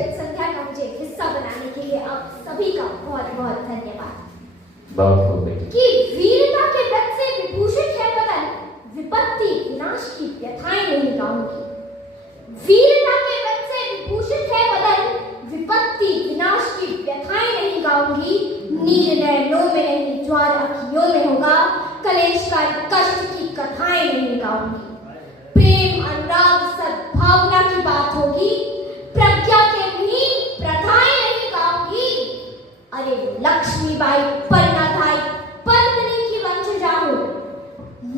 खूबसूरत संध्या का मुझे हिस्सा बनाने के लिए आप सभी का बहुत बहुत धन्यवाद। बहुत खूब बेटी। कि वीरता के व्रत से विभूषित है बदन, विपत्ति विनाश की व्यथाएं नहीं गाऊंगी। वीरता के व्रत से विभूषित है बदन, विपत्ति विनाश की व्यथाएं नहीं गाऊंगी। नीर नैनों में नहीं, ज्वार अखियों में होगा, कलेश का कष्ट की कथाएं नहीं गाऊंगी। प्रेम अनुराग सद्भावना की बात होगी, प्रज्ञा के मीन प्रथाएं नहीं गाऊंगी। अरे लक्ष्मीबाई पन्नाधाई पद्मिनी की वंशजा हूं,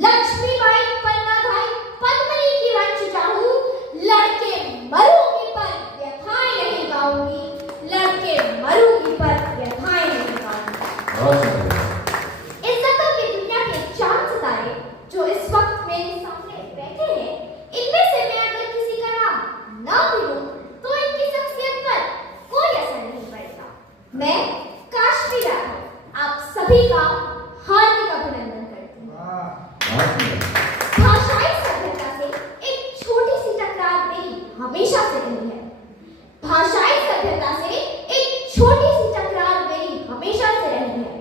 लक्ष्मीबाई पन्नाधाई पद्मिनी की वंशजा हूं। लड़के मरूंगी पर व्यथाएं नहीं गाऊंगी, लड़के मरूंगी पर व्यथाएं नहीं गाऊंगी। इज्जतों की दुनिया के चांद सितारे जो इस वक्त मेरे सामने बैठे हैं, इनमें से मैं अगर किसी का नाम ना भी लूं तो इनकी शख्सियत पर कोई असर नहीं पड़ेगा। मैं काशवी राठौर आप सभी का हार्दिक अभिनंदन करती हूँ। भाषाई सभ्यता से एक छोटी सी टकरार मेरी हमेशा से रही है। भाषाई सभ्यता से एक छोटी सी टकरार मेरी हमेशा से रही है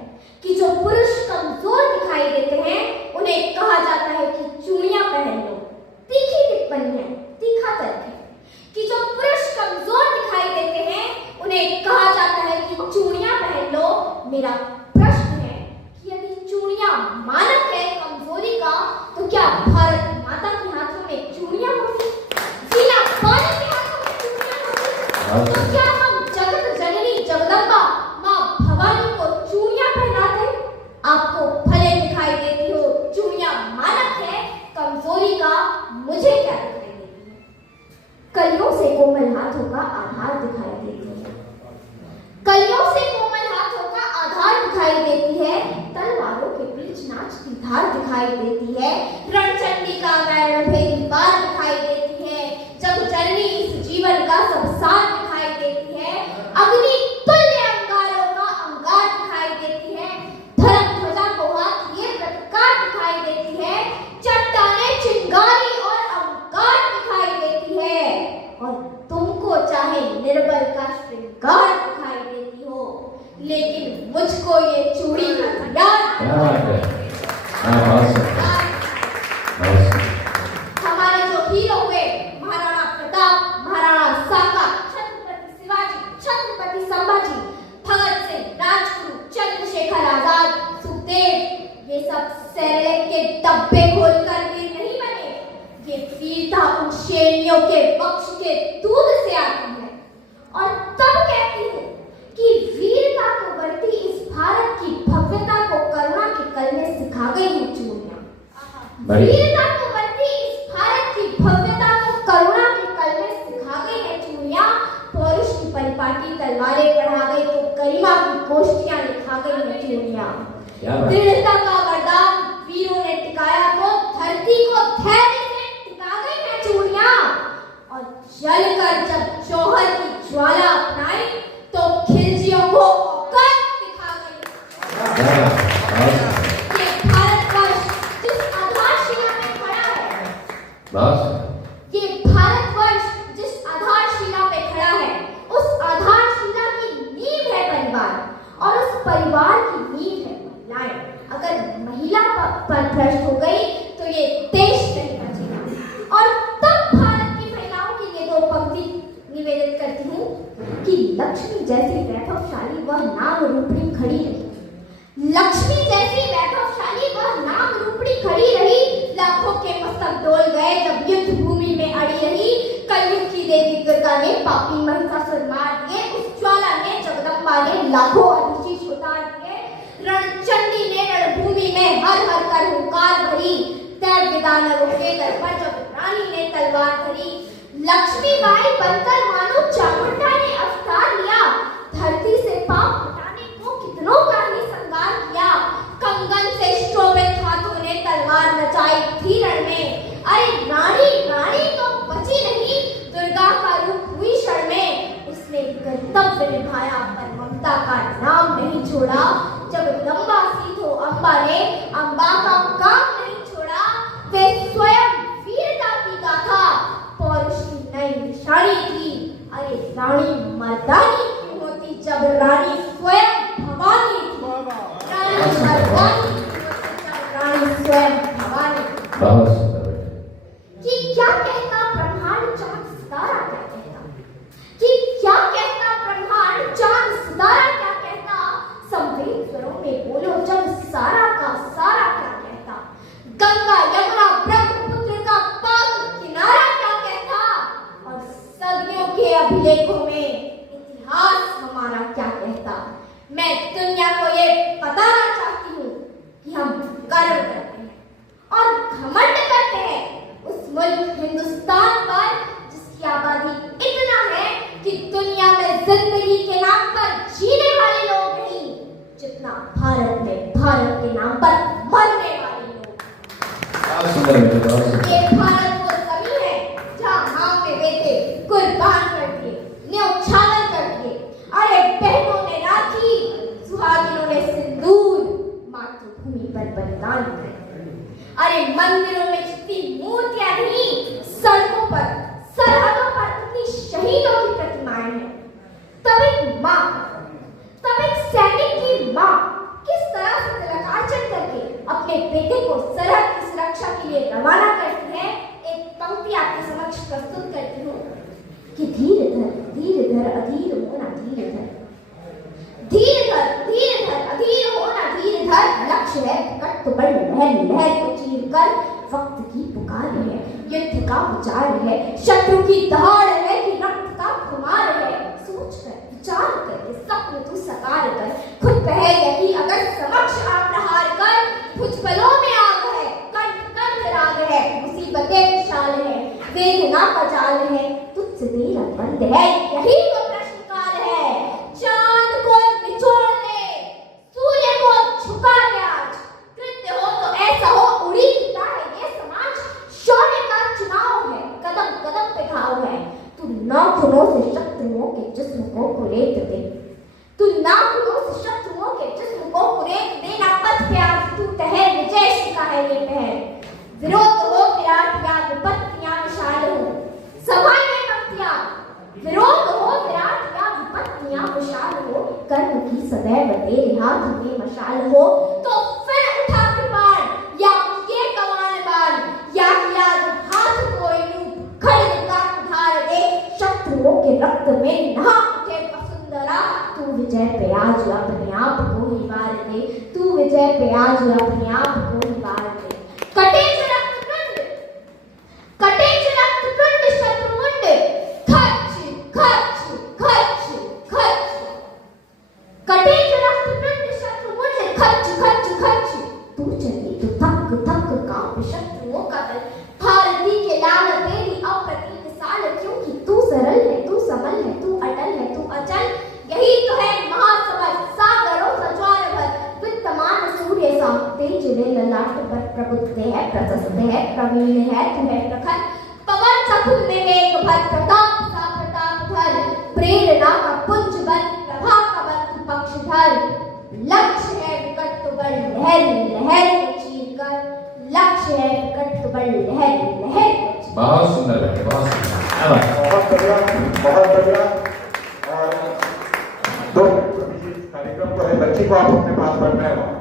कि जो पुरुष कमजोर दिखाई देते हैं उन्हें कहा जाता है कि चूड़ियां पहन लो। तीखी टिप्पणी है, तीखा तर्क है कि जो पुरुष कमजोर दिखाई देते हैं उन्हें कहा जाता है कि चूड़ियां पहन लो। मेरा प्रश्न है कि यदि चूड़ियां मानक है कमजोरी का, तो क्या भारत माता के हाथों में चूड़ियां होंगी? जिला पानी के हाथों में चूड़ियां होंगी? तो क्या हम जगत जननी जगदम्बा मां भवानी को चूड़ियां पहनाते? आपको भले दिखाई देती हो चूड़ियां मानक है कमजोरी का, मुझे क्या दिखाई देती है? कलियों से कोमल हाथों का आधार दिखाई देती है, कलियों से कोमल हाथों का आधार दिखाई देती है। तलवारों के बीच नाच की धार दिखाई देती है, रणचंडी का वैरणभेदी वार दिखाई देती है। जब जननी इस जीवन का सब सार दिखाई देती है, अग्नि तुल्य अंगारों का अंगार दिखाई देती है। धर्म ध्वजा को हाथ ये प्रतिकार दिखाई देती है, चट्टाने चिंगारी और अंगार दिखाई देती है। और तुमको चाहे निर्बल का श्रृंगार दिखाई देती हो, लेकिन मुझको ये चूड़ी हमारे जो हीरो हुए, महाराणा प्रताप, महाराणा साका, छत्रपति शिवाजी, छत्रपति संभाजी, भगत सिंह, राजगुरु, चंद्रशेखर आजाद, सुखदेव, ये सब सैनिक के डब्बे खोलकर वीर नहीं बने। ये वीरता उन शेरनियों के वक्ष के दूध से आती है। और तब कहती हूँ कि वीरता को बढ़ती इस भारत की भव्यता को करुणा के कल में सिखा गई है चूड़ियां। वीरता को बढ़ती इस भारत की भव्यता को करुणा के कल में सिखा गई है चूड़ियां। पौरुष की परिपाटी तलवारें बढ़ा गई तो गरिमा की गोष्ठियां लिखा गई है चूड़ियां। दृढ़ता का वरदान वीरों ने टिकाया तो धरती को धैर्य से टिका गई है चूड़ियां। और जलकर जब जौहर की ज्वाला अपनाई तो खिलजियों को औकात दिखा गई। ये भारतवर्ष जिस आधारशिला पे खड़ा है, ये भारतवर्ष जिस आधारशिला पे खड़ा है, उस आधारशिला की नींव है परिवार, और उस परिवार की नींव है महिलाएं। अगर महिला पर भ्रष्ट हो गई तो ये देश नहीं बचेगा। और तब भारत की महिलाओं के लिए दो पंक्ति निवेदित करती हूँ कि लक्ष्मी जैसी वैभवशाली वह नाम रूपणी खड़ी रही, लक्ष्मी जैसी वैभवशाली वह नाम रूपणी खड़ी रही। लाखों के मस्तक डोल गए जब युद्ध भूमि में अड़ी रही। कलयुग की देवी दुर्गा ने पापी महिषासुर मार दिए, उस ज्वाला ने जगदम्बा ने लाखों अधिशीष उतार दिए। रणचंडी ने रणभूमि में हर हर कर हुंकार भरी, दैव दानवों के दर पर जब रानी ने तलवार धरी। लक्ष्मीबाई बनकर मानो चामुंडा ने अवतार लिया, धरती से पाप हटाने को कितनों का ही संगार किया। कंगन से शोभित हाथों ने तलवार नचाई थी रण में। अरे रानी रानी तो बची नहीं, दुर्गा का रूप हुई क्षण में। उसने कर्तव्य निभाया पर ममता का नाम नहीं छोड़ा। जब लंबा सीधो अम्बा ने अम्बा का काम नहीं छोड़ा। वे स्वयं वीरता की गाथा पौरुष की नई निशानी थी। अरे रानी मर्दानी क्यों होती जब रानी स्वयं भवानी थी? रानी मर्दानी क्यों होती जब रानी स्वयं भवानी थी? बहुत सुंदर बेटा। कि क्या कहता ब्रह्मांड चांद सितारा क्या कहता? कि क्या कहता ब्रह्मांड चांद सितारा क्या कहता? संवेद स्वरों में बोलो जब सारा का सारा क्या कहता? गंगा यमुना ब्रह्मपुत्र का पाक किनारा क्या कहता? और सदियों के अभिलेखों में इतिहास हमारा क्या कहता? मैं दुनिया को ये बताना चाहती हूँ कि हम गर्व करते हैं और घमंड करते हैं उस मुल्क हिंदुस्तान पर जिसकी आबादी इतना है कि दुनिया में जिंदगी के नाम पर जीने वाले लोग नहीं जितना भारत में भारत के नाम पर मरने वाले लोग। बहुत सुंदर बेटा, बहुत सुंदर। ये भारत वो जमीन है जहाँ माँ के बेटे कुर्बान कर दिए, न्यौछावर कर दिए। अरे बहनों ने राखी, सुहागिनों ने सिंदूर मातृभूमि पर बलिदान कर। अरे मंदिरों में जितनी मूर्तियां थी, सड़कों पर सरहदों पर उतनी शहीदों की प्रतिमाएं हैं। तब एक माँ, तब एक सैनिक की माँ किस तरह से तिलकार्चन करके अपने बेटे को सरहद की सुरक्षा के लिए रवाना करती है, एक पंक्ति आपके समक्ष प्रस्तुत करती हूँ कि धीर धर अधीर होना धीर धर, धीर धर अधीर होना धीर धर। लक्ष्य है विकट तो बड़ लहर, लहर को चीर कर वक्त की पुकार है, युद्ध का विचार है, शत्रु की दहाड़ है कि रक्त का खुमार है। सोच कर विचार कर सपने तू साकार कर, खुद कहे यही अगर समक्ष आप प्रहार कर। भुजबलों में आग है, कंठ कंठ राग है, मुसीबतें विशाल है, वेदना का जाल है, तुझसे मेरा बंद है, यही तो प्रश्न काल है। चांद को निचोड़ दे, सूर्य को झुका दे आज, कृत्य हो तो ऐसा हो उड़ी दिखता है ये समाज। शौर्य का चुनाव है, कदम कदम पे घाव है, तू नाखूनों से शत्रुओं के जिस्म को कुरेद दे, तू नाखूनों से शत्रुओं के जिस्म को कुरेद दे। ना पथ पे आज तू ठहर, विजय का है ये पहर, विरोध हो विराट या विपत्तियां विशाल हो, सभाएं में पंक्तियां, विरोध हो विराट या विपत्तियां विशाल हो, कर्म की सदैव तेरे हाथ में मशाल हो। तो फिर उठा कृपाण या ये कमान बाण, या याद हाथ कोई रूप खड्ग का उधार दे, शत्रुओं के रक्त में नहा उठे वसुंधरा, तू विजय पे आज अपने आप को ही वार दे, तू विजय पे आज अपने आप को ही वार दे। कटे च रक्तपिंड, कटे च रक्तपिंड शत्रुमुंड, खच खच खच खच, कटे च रक्तपिंड शत्रुमुंड, खच खच खच। तू चली तो थक थक कांप शत्रुओं का दल, भारती के लाल तेरी अप्रतिम साल, क्योंकि तू सरल है, तू सबल है, तू अटल है, तू अचल। यही तो है महासमर सागरों का ज्वार भर, वित्तमान सूर्य सा तेज ले ललाट पर, प्रबुद्ध है प्रशस्त है प्रवीण है तू है प्रखर, पवन सकुल में मेघ भर, प्रताप सा प्रताप धर, प्रेरणा का पुंज बन, प्रभा का बंधु पक्षधर। लक्ष्य है विकट तो बड़ लहर, लहर को चीर कर, लक्ष्य है विकट तो बड़ लहर, लहर को चीर। बहुत सुंदर बेटा, बहुत सुंदर। बहुत बढ़िया, बहुत बढ़िया। और 2 मिनट कार्यक्रम को है, बच्ची को आप अपने पास बैठना है।